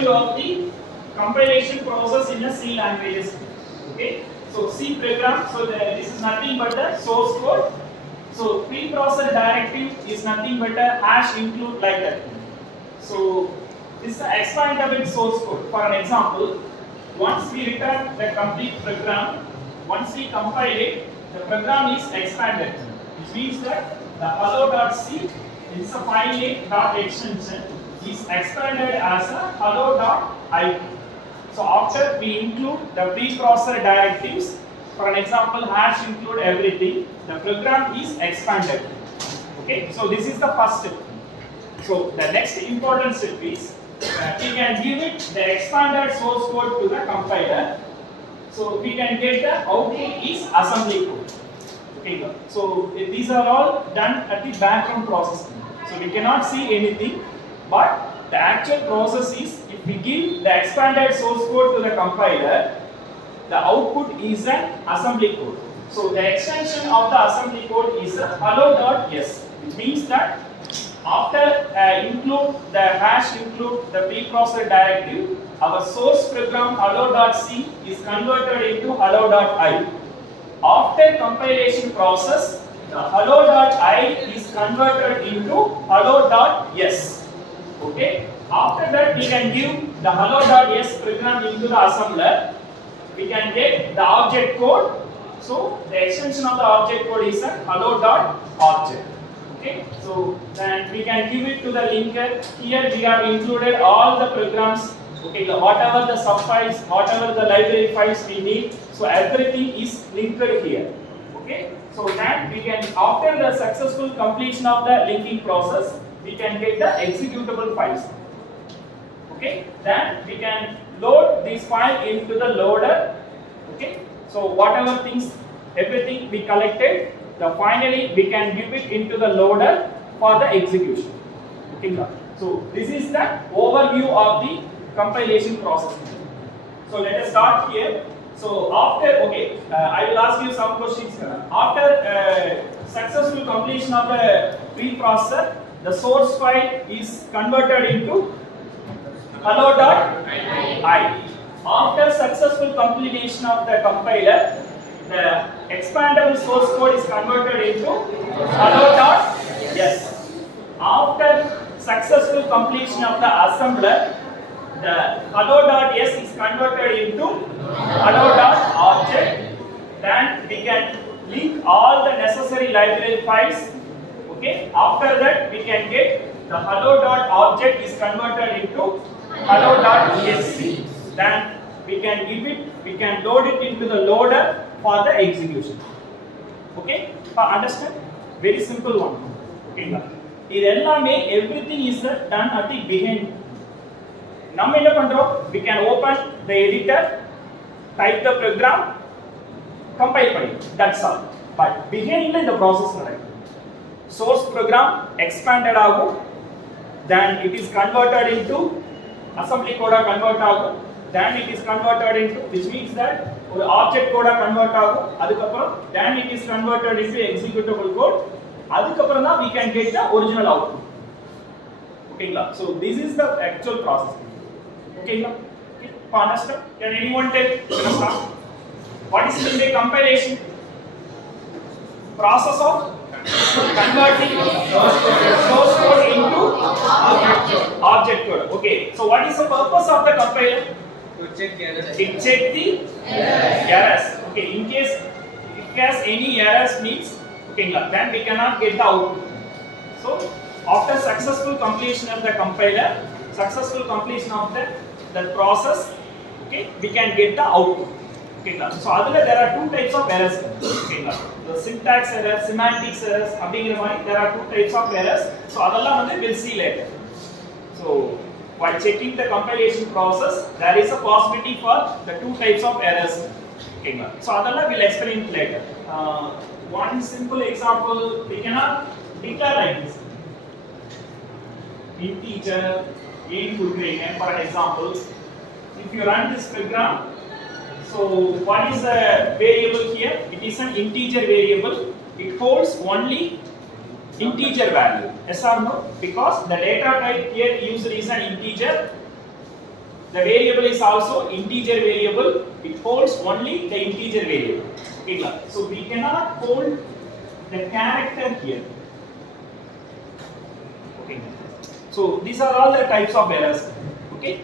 overview of the compilation process in a C languages. Okay, so C program. So this is nothing but the source code. So preprocessor directive is nothing but a hash include like that. So this is an expandable source code. For an example, once we return the complete program, once we compile it, the program is expanded, which means that the hello.c is a file name dot extension is expanded as a hello.ip. So after we include the preprocessor directives, for an example, hash include everything, the program is expanded. Okay, so this is the first step. So the next important step is we can give it the expanded source code to the compiler. So we can get the output is assembly code. Okay, so these are all done at the background processing. So we cannot see anything, but the actual process is if we give the expanded source code to the compiler, the output is an assembly code. So the extension of the assembly code is a hello.s, which means that after include the hash include the preprocessor directive, our source program hello.c is converted into hello.i. After compilation process, the hello.i is converted into hello.s. Okay. After that, we can give the hello.s program into the assembler. We can get the object code. So the extension of the object code is a hello.object. Okay. So then we can give it to the linker. Here we have included all the programs. Okay, whatever the subfiles, whatever the library files we need, so everything is linked here. Okay, so then we can, after the successful completion of the linking process, we can get the executable files. Okay, then we can load this file into the loader. Okay, so whatever things, everything we collected, finally we can give it into the loader for the execution. Okay, so this is the overview of the compilation process. So let us start here. So after, I will ask you some questions. After successful completion of the preprocessor, the source file is converted into hello.i. After successful completion of the compiler, the expandable source code is converted into hello.s. After successful completion of the assembler, the hello.s is converted into hello.object. Then we can link all the necessary library files. Okay. After that, we can get the hello.object is converted into hello.esc. Then we can give it, we can load it into the loader for the execution. Okay. Understand? Very simple one. Okay. Everything is done at the behind. We can open the editor, type the program, compile. That's all. But behind the process, source program expanded, then it is converted into assembly code convert, then it is converted into, which means that object code convert, then it is converted into executable code. We can get the original output. Okay, so this is the actual process. Okay, understand? Can anyone tell? What is the compilation? Process of converting source code into object code. Okay, so what is the purpose of the compiler? To check errors. It check the errors. Okay, in case it has any errors means, okay, then we cannot get the output. So after successful completion of the compiler, successful completion of the process, okay, we can get the output. Okay, so there are two types of errors. Okay, the syntax errors, semantics errors, there are two types of errors. So we'll see later. So while checking the compilation process, there is a possibility for the two types of errors. Okay, so we'll explain later. One simple example, we cannot declare like this. Integer in for an example, if you run this program, so what is the variable here? It is an integer variable. It holds only integer value. Yes or no? Because the data type here used is an integer. The variable is also integer variable. It holds only the integer variable. Okay, so we cannot hold the character here. Okay. So these are all the types of errors. Okay.